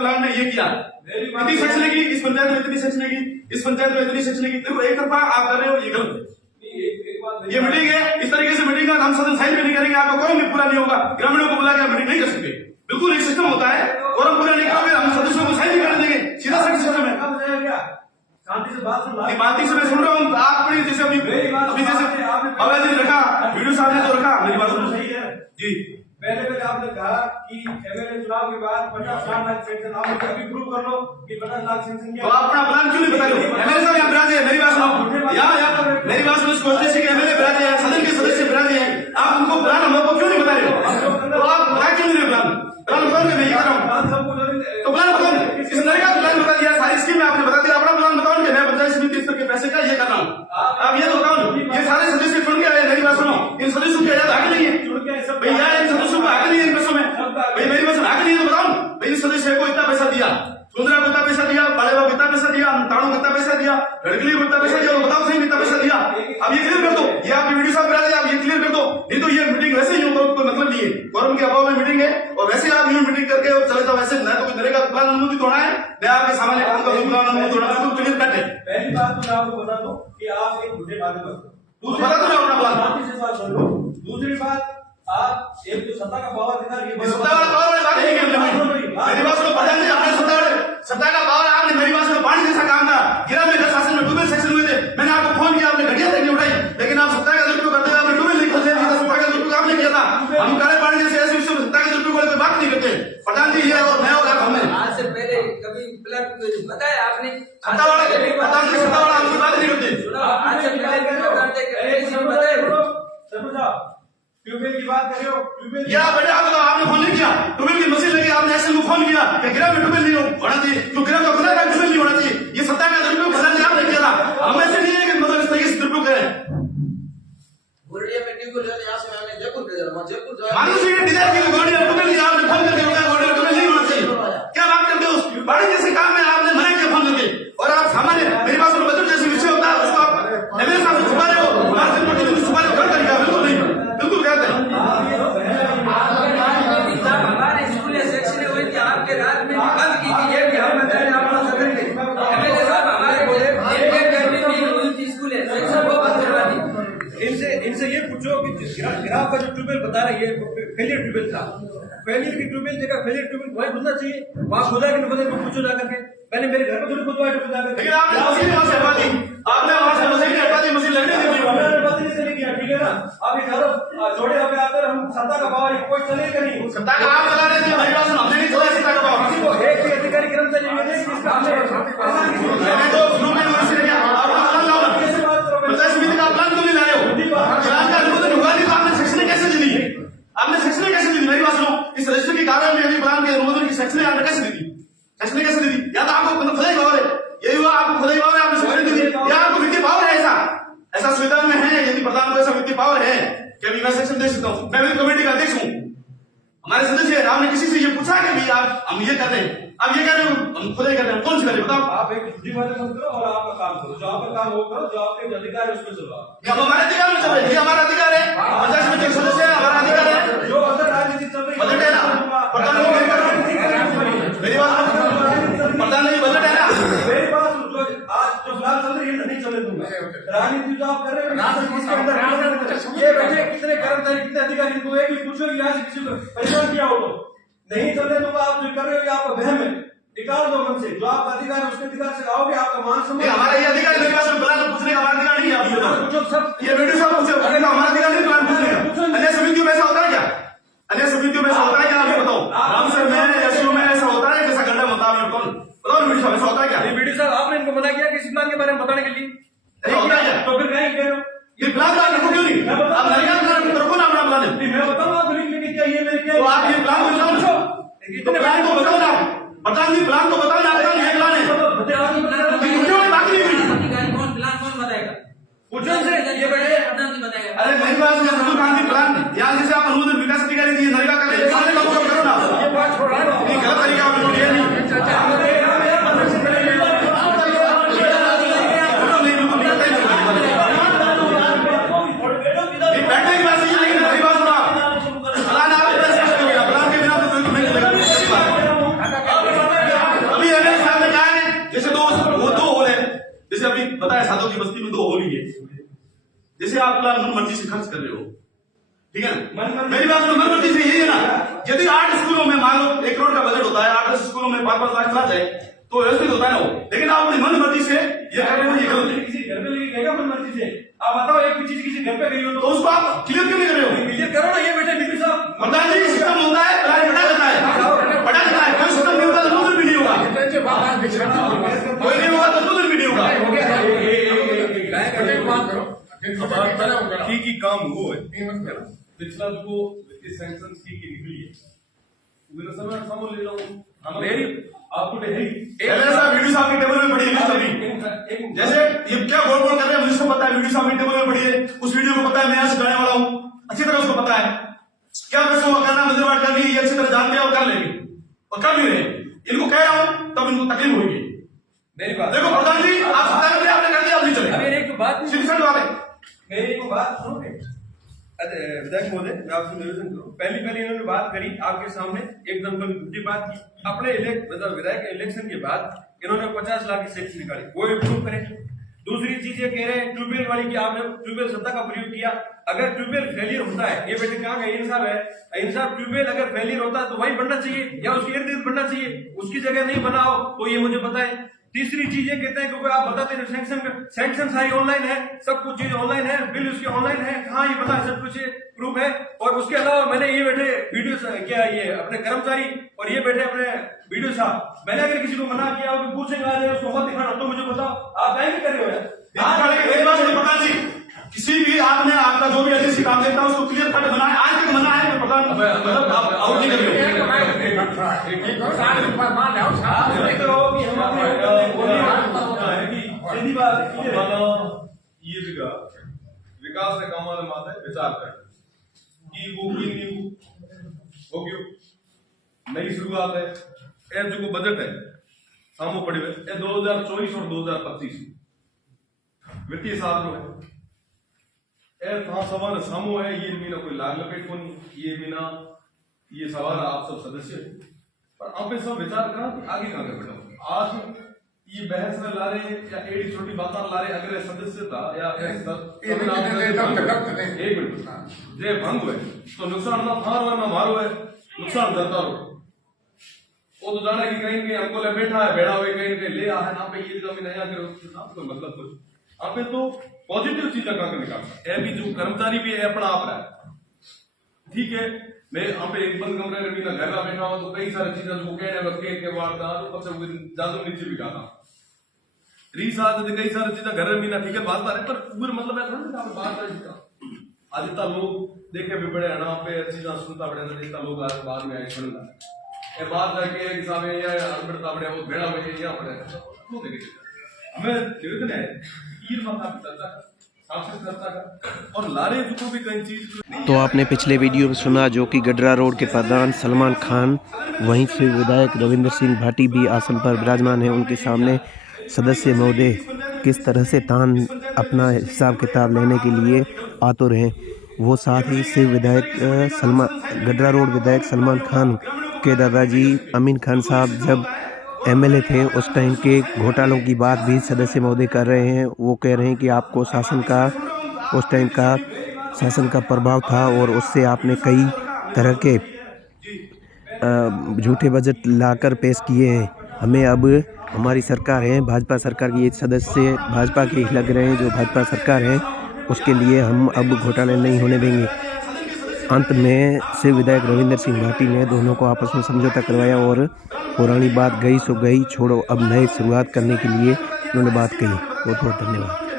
Plan में ये किया, इतनी सेक्शन की, इस पंचायत में इतनी सेक्शन की, इस पंचायत में इतनी सेक्शन की। देखो एक तरफा आप कर रहे हो, ये गलत है। ये मीटिंग है, इस तरीके से मीटिंग का हम सदन साइन भी नहीं करेंगे, आपको कोई भी पूरा नहीं होगा। ग्रामीणों को बुला के मीटिंग नहीं कर सकते, बिल्कुल एक सिस्टम होता है, और हम पूरा नहीं करोगे हम सदस्यों को साइन नहीं कर देंगे, सीधा सा सिस्टम है। शांति से बात सुन, बात से मैं सुन रहा हूँ, आप अपनी जैसे अभी जैसे अवैध रखा, वीडियो साहब ने तो रखा, मेरी बात सुनो। सही है जी, पहले आपने कहा कि एमएलए चुनाव के बाद 50-60 लाख सेंक्शन, आप अभी प्रूव कर लो कि 50 लाख सेंक्शन किया। तो अपना प्लान क्यों नहीं बता रहे? एमएलए साहब यहाँ बिराजे हैं, मेरी बात सुनो, यहाँ मेरी बात सुनो, कॉन्स्टिट्यूंसी के एमएलए बिराजे हैं, सदन के सदस्य बिराजे हैं, आप उनको प्लान हम लोग को क्यों नहीं बता रहे हो? तो आप बता क्यों नहीं रहे प्लान? प्लान बता मैं ये कर रहा हूँ, तो प्लान बता, इस तरह का प्लान बता दिया, सारी स्कीम आपने बता दिया, अपना प्लान बताओ कि मैं पंचायत समिति स्तर के पैसे का ये कर रहा हूँ, आप ये बताओ। ये सारे सदस्य चुन के आए, मेरी बात सुनो, इन सदस्यों की आजाद हक नहीं है भैया, इन सदस्यों को हक नहीं है इन पैसों में भाई, मेरी बात हक नहीं है, तो बताओ भाई, इस सदस्य को इतना पैसा दिया, सुंदरा को इतना पैसा दिया, बड़े बाबू इतना पैसा दिया, ताणु को इतना पैसा दिया, गड़गली को इतना पैसा दिया, तो बताओ सही इतना पैसा दिया। अब ये क्लियर कर दो, ये आपकी वीडियो साहब करा दे, आप ये क्लियर कर दो, नहीं तो ये मीटिंग वैसे ही हो, कोई मतलब नहीं है, फॉरम के अभाव में मीटिंग है, और वैसे आप यूं मीटिंग करके और चले जाओ, वैसे न तो कोई तरह का प्लान अनुमोदित होना है, न आपके सामान्य काम का प्लान अनुमोदित होना है, तो क्लियर कट है। पहली बात तो मैं आपको बता दूं कि आप एक झूठे वादे मत करो, बता दो अपना प्लान। शांति से बात सुन लो। दूसरी बात, आप एक जो सत्ता का पावर दिखा रही है, सत्ता वाला पावर वाली बात नहीं की मेरी बात सुनो, प्रधान जी आपने सत्ता का पावर, आपने मेरी बात सुनो, पानी जैसा काम था, गिरा में 10 शासन में ट्यूबवेल सेक्शन हुए थे, मैंने आपको फोन किया, आपने घटिया तक नहीं उठाई, लेकिन आप सत्ता का दुरुपयोग करते हुए आपने ट्यूबवेल नहीं खोल दिया, सत्ता का दुरुपयोग आपने किया था। हम काले पानी जैसे ऐसे विषय में सत्ता के दुरुपयोग वाले बात नहीं करते, प्रधान जी ये और मैं और आप हमें आज से पहले कभी प्लान बताया आपने? सत्ता वाला आपकी बात नहीं करते, आज से पहले ट्यूबवेल की बात कर रहे हो, ट्यूबवेल या बेटे आप बताओ, आपने फोन नहीं किया, ट्यूबवेल की मशीन लगी, आपने एसएल को फोन किया कि गिरा में ट्यूबवेल नहीं होना चाहिए, तो गिरा में खुला ट्यूबवेल नहीं होना चाहिए, ये सत्ता का दुरुपयोग प्रधान जी आपने किया था, हम ऐसे नहीं है कि मतलब इस तरीके से दुरुपयोग करें। गोरिया में ट्यूबवेल यहाँ से मैंने जयपुर भेजा, जयपुर मानुषी के डिजाइन की गोरिया ट्यूबवेल नहीं, आपने फोन करके बोला गोरिया ट्यूबवेल नहीं होना चाहिए, क्या बात करते हो? बड़े जैसे काम में आपने मना किया फोन करके, और आप सामान्य मेरी बात सुनो, बजट जैसे विषय होता है उसको आप एमएलए साहब से छुपा रहे हो, छुपा रहे हो, गलत तरीका, बिल्कुल नहीं, बिल्कुल गलत है। हमारे स्कूल सेक्शन हुई थी, आपके रात में बंद की थी, ये भी हम बता रहे हैं आपको सदन में, एमएलए साहब हमारे हुई थी स्कूल सेक्शन को बंद करवा दी। इनसे ये पूछो कि ग्राफ का जो ट्यूबवेल बता रही है फेलियर ट्यूबवेल था, फेलियर की ट्यूबवेल जगह फेलियर ट्यूबवेल वही खुदना चाहिए, वहां खुदा के बदले में पूछो जाकर के, पहले मेरे घर में खुद खुदवा जाकर, लेकिन आपने मशीन वहां से हटा दी, आपने वहां से मशीन हटा दी, मशीन लगने दी, ठीक है ना? आप इधर जोड़े हमें आकर हम सत्ता का पावर कोई चलेगा नहीं, सत्ता का आप चला रहे थे, मेरी बात सुनो, हमने नहीं चलाया सत्ता का पावर, एक ही अधिकारी कर्मचारी जिसका हमने मैंने तो शुरू में यूनिवर्सिटी किया, आपका प्लान लाओ ना, पंचायत समिति का प्लान क्यों नहीं ला रहे हो? प्लान का अनुमोदन हुआ नहीं तो आपने सेक्शन कैसे दी दी? आपने सेक्शन कैसे दी दी? मेरी बात सुनो, इस रजिस्टर की कार्य में यदि प्लान के अनुमोदन की सेक्शन आपने कैसे दी दी? सेक्शन कैसे दी दी? या तो आपको खुदा ही पावर है, यही हुआ, आपको खुदा ही पावर है, आपने सेक्शन दी दी, या आपको वित्तीय पावर है, ऐसा संविधान में है, यदि प्रधान को ऐसा वित्तीय पावर है कि अभी मैं सेक्शन दे सकता हूँ, मैं भी कमेटी का अध्यक्ष हूँ, हमारे सदस्य है, आपने किसी से ये पूछा कि भाई आप हम ये कर रहे हैं, आप ये कर रहे हो, हम खुद ही कर रहे हैं, कौन सी कर रहे बताओ? आप एक झूठी बातें मत करो और आपका काम करो, जो आपका काम हो करो, जो आपके अधिकार है उसमें चलो। हम हमारे अधिकार में चल रहे हैं, ये हमारा अधिकार है, पंचायत समिति के सदस्य है, हमारा अधिकार है, जो अंदर राजनीति चल रही है, बजट है ना, प्रधान मेरी बात प्रधान नहीं, बजट है ना, मेरी बात आज जो फिलहाल चल रही है नहीं चलने दूंगा, राजनीति जो आप कर रहे हो ये बैठे कितने कर्मचारी कितने अधिकारी इनको एक भी पूछो यहाँ से किसी को परेशान किया हो तो नहीं चलने दूंगा। आप जो कर रहे हो आपका वहम है, निकाल दो कम से, जो आपका अधिकार है उसके अधिकार से आओगे, आपका मान सम्मान हमारा ये अधिकार मेरे पास प्लान पूछने का हमारा अधिकार नहीं है, पूछो सब, ये वीडियो सब पूछो, हमारा अधिकार नहीं प्लान पूछने का। अन्य समितियों में ऐसा होता है क्या? अन्य समितियों में ऐसा होता है क्या? आप बताओ, राम सर में एसओ में ऐसा होता है जैसा गड्ढा होता है, कौन बताओ वीडियो साहब, ऐसा होता है क्या? वीडियो साहब आपने इनको मना किया किसी प्लान के बारे में बताने के लिए, होता है क्या? तो फिर कहीं कह रहे हो ये प्लान का आपको क्यों नहीं? आप नरेगा रखो ना अपना प्लान, मैं बताऊँ आप लिख लिख क्या ये मेरे क्या, तो आप ये प्लान को बताओ, तो प्लान को बताओ ना, प्रधान जी प्लान को बताओ ना, आपका ये प्लान है, बाकी नहीं हुई, कौन प्लान कौन बताएगा? पूछो से ये बैठे प्रधान जी बताएगा। अरे मेरी बात सुनो, संतोष गांधी प्लान यहाँ जैसे आप अनुमोदन विकास अधिकारी दिए, नरेगा कर रहे हैं, सारे लोगों को करो ना, ये बात छोड़ रहा है, ये गलत तरीका आपने लिया नहीं, बैठने की बात नहीं है, लेकिन मेरी बात सुना, प्लान आप प्लान के बिना तो बिल्कुल नहीं चलेगा। बस्ती में 2 होली है, जैसे आप मन मर्जी से खर्च कर रहे हो, ठीक है ना? मेरी बात सुनो, मन मर्जी से यही है ना। यदि 8 स्कूलों में मान लो 1 करोड़ का बजट होता है, 8-10 स्कूलों में 5-5 लाख चला जाए तो व्यवस्थित होता है ना वो। लेकिन आप अपनी मन मर्जी से ये कर रहे हो, ये गलत है। किसी घर पे लेके गएगा मन मर्जी से? आप बताओ, एक भी चीज किसी घर पे गई हो तो उसको आप क्लियर क्यों नहीं कर रहे हो? क्लियर करो ना। ये बेटे डीपी साहब, प्रधान जी, सिस्टम होता है, बड़ा देता है, बड़ा देता है। कोई सिस्टम नहीं होता तो नूतन भी नहीं होगा, कोई नहीं होगा तो नूतन भी नहीं होगा। ठीक ही काम वो है पिछला जो सैंक्शन की निकली है मेरा समय सामने ले लो मेरी आपको वीडियो साहब की टेबल में पड़ी है अभी। जैसे ये क्या बोल कर रहे हैं मुझे सब पता है, वीडियो साहब की टेबल में पड़ी है, उस वीडियो को पता है, मैं यहाँ सिखाने वाला हूँ, अच्छी तरह उसको पता है क्या कैसे वो करना, नजरबाज करनी, ये अच्छी तरह जानते हैं और कर लेंगे और कर भी रहे। इनको कह रहा हूँ तब इनको तकलीफ होगी। मेरी बात देखो प्रधान जी, आप सत्ता में आपने कर दिया, अब नहीं चलेगा। मेरी एक बात सिटीजन वाले मेरी एक बात सुनोगे? विधायक महोदय, मैं आपसे निवेदन करूं, पहली इन्होंने बात करी आपके सामने, एकदम झूठी बात की। अपने विधायक इलेक्शन के बाद इन्होंने 50 लाख की सेक्स निकाली, वो प्रूव करे। दूसरी चीज ये कह रहे हैं ट्यूबवेल वाली की आपने ट्यूबवेल शब्द का प्रयोग किया। अगर ट्यूबवेल फेलियर होता है, ये बेटे कहाँ गए इंसाफ है, इंसाफ ट्यूबवेल अगर फेलियर होता है तो वही बनना चाहिए या उसके इर्द गिर्द बनना चाहिए, उसकी जगह नहीं बनाओ तो ये मुझे पता है। तीसरी चीज ये कहते हैं क्योंकि आप बताते हैं सैंक्शन सारी ऑनलाइन है, सब कुछ चीज ऑनलाइन है, बिल उसके ऑनलाइन है, कहाँ ये पता है, सब कुछ प्रूफ है। और उसके अलावा मैंने ये बैठे वीडियो क्या ये अपने कर्मचारी और ये बैठे अपने वीडियो साहब, मैंने अगर किसी को मना किया और पूछेगा उसको बहुत दिखाना तो मुझे बताओ, आप क्या कर रहे हो? प्रधान जी, किसी भी आपने आपका जो भी एजेंसी काम देता है उसको क्लियर कट बनाए, आज तक बना है प्रधान, मतलब आप आउट नहीं कर रहे हो। ये जगह विकास ने काम माता है विचार कर कि वो भी नहीं हो गयो नई शुरुआत है। ए जो बजट है सामू पड़ी हुए 2024 और 2025 वित्तीय साल जो है ए सवाल सामू है। ये मीना कोई लाग लपेट को नहीं, ये मीना ये सवाल आप सब सदस्य पर आप सब विचार करा कि आगे कहां बढ़ो। आज ये बहस में ला रहे या एडी छोटी बात ला रहे, अगर सदस्य था या एक मिनट जे भंग हुए तो नुकसान ना थारो है ना मारो है, नुकसान करता रहो। वो तो जाना कि कहीं हमको ले बैठा है बेड़ा हुए कहीं ले आ है ना पे ये जमीन नया करो कोई मतलब कुछ आप तो पॉजिटिव चीजें कहां निकालता है। भी जो कर्मचारी भी है अपना आप रहा है, ठीक है। मैं आप एक बंद कमरे में भी ना घर बैठा हुआ तो कई सारी चीजें जो कह रहे के वार्ता तो सबसे ज्यादा नीचे भी जाता रीसाद कई सारी चीजें घर में भी ना ठीक है बात है, पर पूरे मतलब है ना बात है आज इतना लोग देखे भी बड़े ना पे चीजें सुनता बड़े ना इतना लोग आज बाद में आए सुनना ये बात है कि हिसाब है या अनपढ़ता बड़े वो भेड़ा में या पड़े क्यों देखे हमें निवेदन है ईर माता पिता और लारे जो भी कई चीज। तो आपने पिछले वीडियो में सुना जो कि गडरा रोड के प्रधान सलमान खान, वहीं से विधायक रविंद्र सिंह भाटी भी आसन पर विराजमान हैं। उनके सामने सदस्य महोदय किस तरह से तान अपना हिसाब किताब लेने के लिए आतुर हैं। वो साथ ही से विधायक गडरा रोड विधायक सलमान खान के दादाजी अमीन खान साहब जब एमएलए थे उस टाइम के घोटालों की बात भी सदस्य महोदय कर रहे हैं। वो कह रहे हैं कि आपको शासन का उस टाइम का शासन का प्रभाव था और उससे आपने कई तरह के झूठे बजट लाकर पेश किए हैं। हमें अब हमारी सरकार है भाजपा सरकार की, ये सदस्य भाजपा के ही लग रहे हैं जो भाजपा सरकार है, उसके लिए हम अब घोटाले नहीं होने देंगे। अंत में से विधायक रविंद्र सिंह भाटी ने दोनों को आपस में समझौता करवाया और पुरानी बात गई सो गई, छोड़ो अब नए शुरुआत करने के लिए उन्होंने बात कही। बहुत बहुत धन्यवाद।